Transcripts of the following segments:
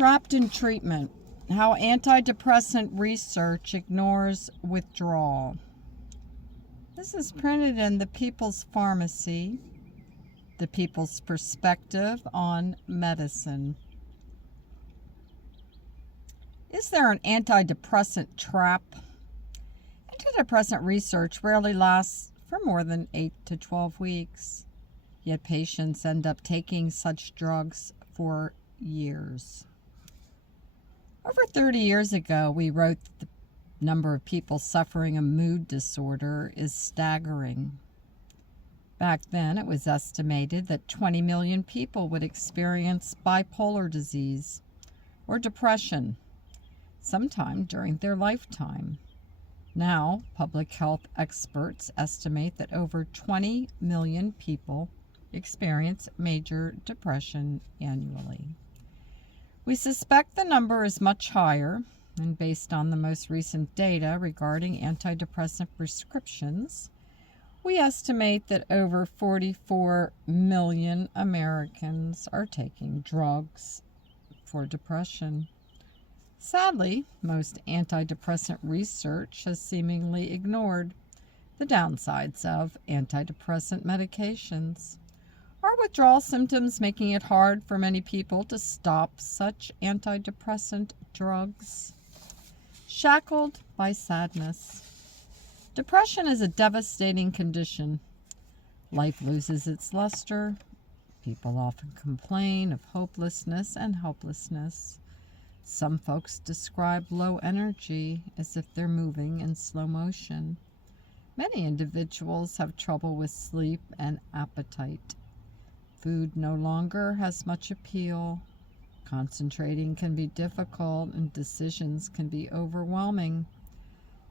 Trapped in treatment. How antidepressant research ignores withdrawal. This is printed in the People's Pharmacy, the People's Perspective on Medicine. Is there an antidepressant trap? Antidepressant research rarely lasts for more than 8 to 12 weeks, yet patients end up taking such drugs for years. Over 30 years ago, we wrote that the number of people suffering a mood disorder is staggering. Back then, it was estimated that 20 million people would experience bipolar disease or depression sometime during their lifetime. Now, public health experts estimate that over 20 million people experience major depression annually. We suspect the number is much higher, and based on the most recent data regarding antidepressant prescriptions, we estimate that over 44 million Americans are taking drugs for depression. Sadly, most antidepressant research has seemingly ignored the downsides of antidepressant medications. Are withdrawal symptoms making it hard for many people to stop such antidepressant drugs? Shackled by sadness. Depression is a devastating condition. Life loses its luster. People often complain of hopelessness and helplessness. Some folks describe low energy as if they're moving in slow motion. Many individuals have trouble with sleep and appetite. Food no longer has much appeal. Concentrating can be difficult and decisions can be overwhelming.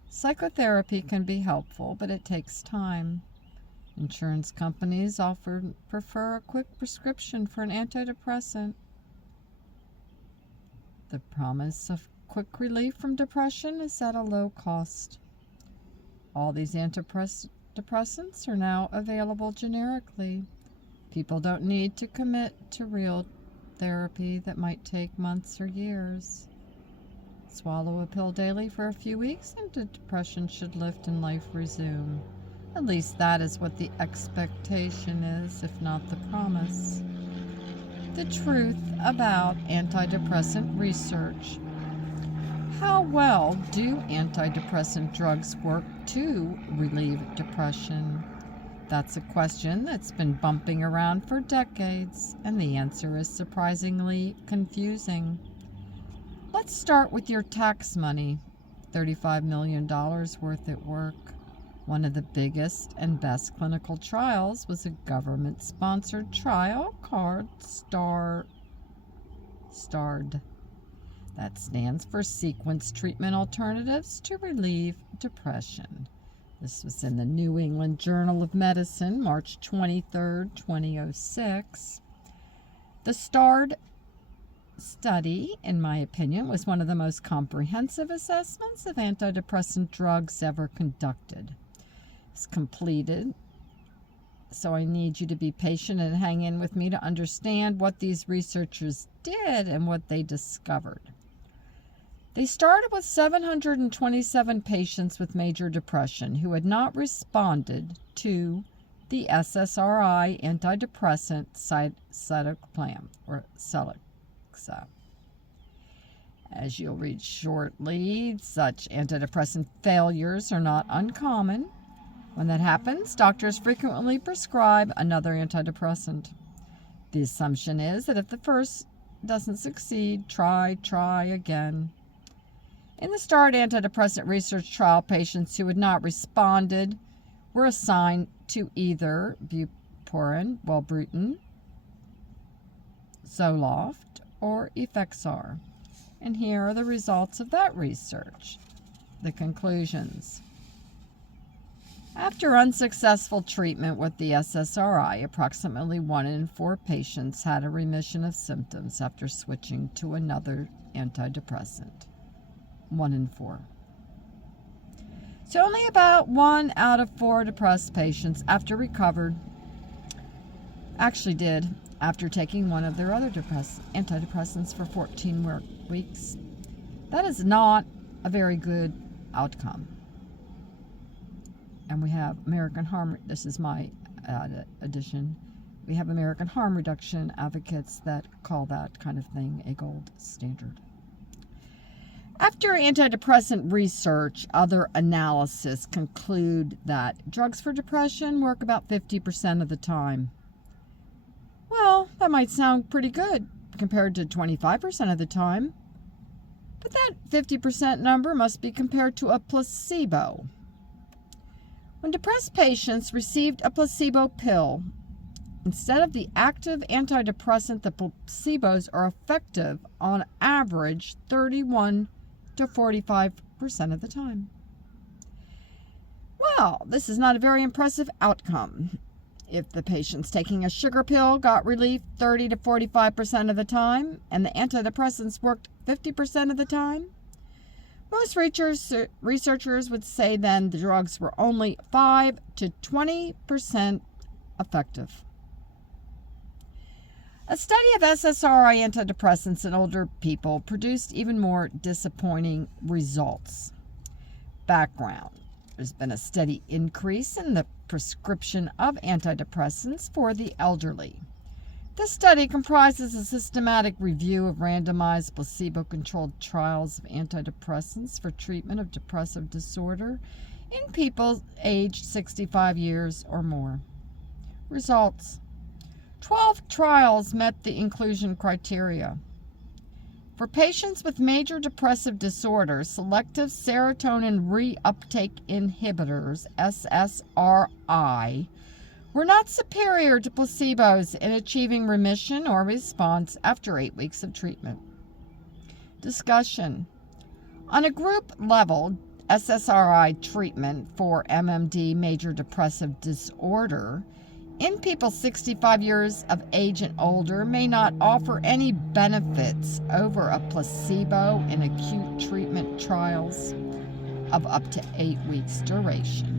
Psychotherapy can be helpful, but it takes time. Insurance companies often prefer a quick prescription for an antidepressant. The promise of quick relief from depression is at a low cost. All these antidepressants are now available generically. People don't need to commit to real therapy that might take months or years. Swallow a pill daily for a few weeks and the depression should lift and life resume. At least that is what the expectation is, if not the promise. The truth about antidepressant research. How well do antidepressant drugs work to relieve depression? That's a question that's been bumping around for decades, and the answer is surprisingly confusing. Let's start with your tax money. $35 million worth at work. One of the biggest and best clinical trials was a government-sponsored trial called STARD. That stands for Sequence Treatment Alternatives to Relieve Depression. This was in the New England Journal of Medicine, March 23, 2006. The STARD study, in my opinion, was one of the most comprehensive assessments of antidepressant drugs ever conducted. It's completed, so I need you to be patient and hang in with me to understand what these researchers did and what they discovered. They started with 727 patients with major depression who had not responded to the SSRI antidepressant citalopram, or Celexa. As you'll read shortly, such antidepressant failures are not uncommon. When that happens, doctors frequently prescribe another antidepressant. The assumption is that if the first doesn't succeed, try again. In the STARD antidepressant research trial, patients who had not responded were assigned to either bupropion, Wellbutrin, Zoloft, or Effexor. And here are the results of that research. The conclusions. After unsuccessful treatment with the SSRI, approximately 1 in 4 patients had a remission of symptoms after switching to another antidepressant. 1 in 4. So only about 1 out of 4 depressed patients after recovered actually did after taking one of their other antidepressants for 14 weeks. That is not a very good outcome. And we have American harm, this is my addition, we have American harm reduction advocates that call that kind of thing a gold standard. After antidepressant research, other analysis conclude that drugs for depression work about 50% of the time. Well, that might sound pretty good compared to 25% of the time, but that 50% number must be compared to a placebo. When depressed patients received a placebo pill, instead of the active antidepressant, the placebos are effective on average 31 to 45% of the time. Well, this is not a very impressive outcome. If the patients taking a sugar pill got relief 30 to 45% of the time, and the antidepressants worked 50% of the time, most researchers would say then the drugs were only 5 to 20% effective. A study of SSRI antidepressants in older people produced even more disappointing results. Background: there's been a steady increase in the prescription of antidepressants for the elderly. This study comprises a systematic review of randomized placebo-controlled trials of antidepressants for treatment of depressive disorder in people aged 65 years or more. Results: 12 trials met the inclusion criteria. For patients with major depressive disorder, selective serotonin reuptake inhibitors, SSRI, were not superior to placebos in achieving remission or response after 8 weeks of treatment. Discussion: on a group level, SSRI treatment for MDD, major depressive disorder, in people 65 years of age and older may not offer any benefits over a placebo in acute treatment trials of up to 8 weeks duration.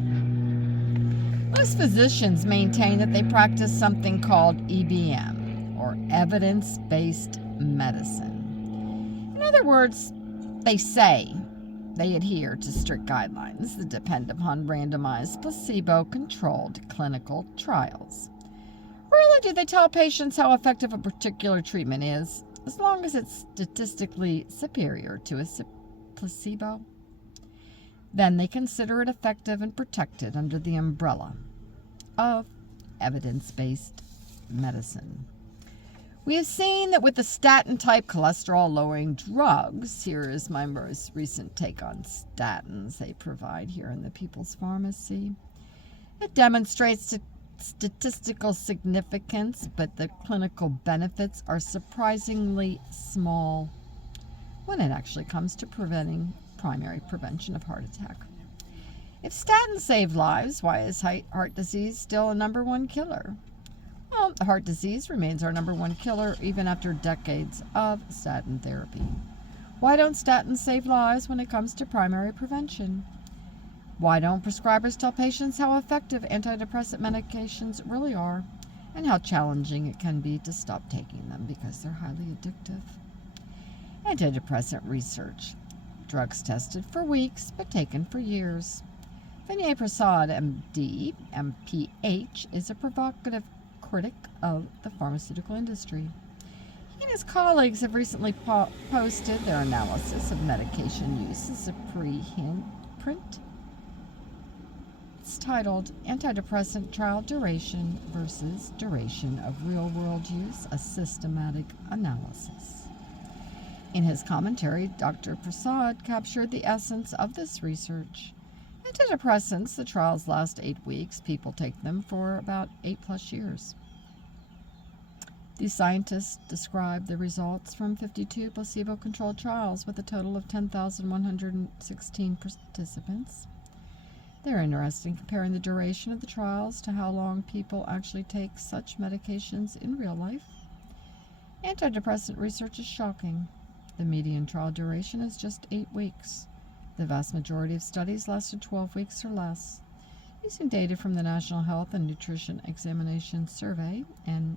Most physicians maintain that they practice something called EBM, or evidence-based medicine. In other words, they say they adhere to strict guidelines that depend upon randomized placebo-controlled clinical trials. Rarely do they tell patients how effective a particular treatment is, as long as it's statistically superior to a placebo. Then they consider it effective and protected under the umbrella of evidence-based medicine. We have seen that with the statin-type cholesterol-lowering drugs, here is my most recent take on statins they provide here in the People's Pharmacy. It demonstrates statistical significance, but the clinical benefits are surprisingly small when it actually comes to preventing primary prevention of heart attack. If statins save lives, why is heart disease still a number one killer? Well, heart disease remains our number one killer even after decades of statin therapy. Why don't statins save lives when it comes to primary prevention? Why don't prescribers tell patients how effective antidepressant medications really are and how challenging it can be to stop taking them because they're highly addictive? Antidepressant research. Drugs tested for weeks but taken for years. Vinay Prasad, MD, MPH, is a provocative critic of the pharmaceutical industry. He and his colleagues have recently posted their analysis of medication use as a preprint. It's titled Antidepressant Trial Duration versus Duration of Real-World Use, a Systematic Analysis. In his commentary, Dr. Prasad captured the essence of this research. Antidepressants, the trials last 8 weeks. People take them for about 8+ years. These scientists described the results from 52 placebo-controlled trials with a total of 10,116 participants. They're interested in comparing the duration of the trials to how long people actually take such medications in real life. Antidepressant research is shocking. The median trial duration is just 8 weeks. The vast majority of studies lasted 12 weeks or less. Using data from the National Health and Nutrition Examination Survey and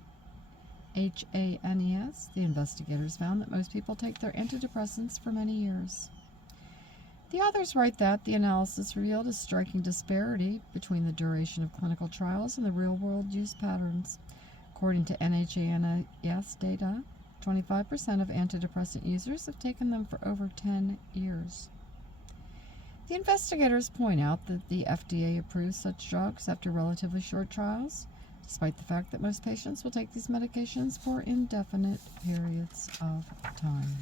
NHANES, the investigators found that most people take their antidepressants for many years. The authors write that the analysis revealed a striking disparity between the duration of clinical trials and the real-world use patterns. According to NHANES data, 25% of antidepressant users have taken them for over 10 years. The investigators point out that the FDA approves such drugs after relatively short trials, despite the fact that most patients will take these medications for indefinite periods of time.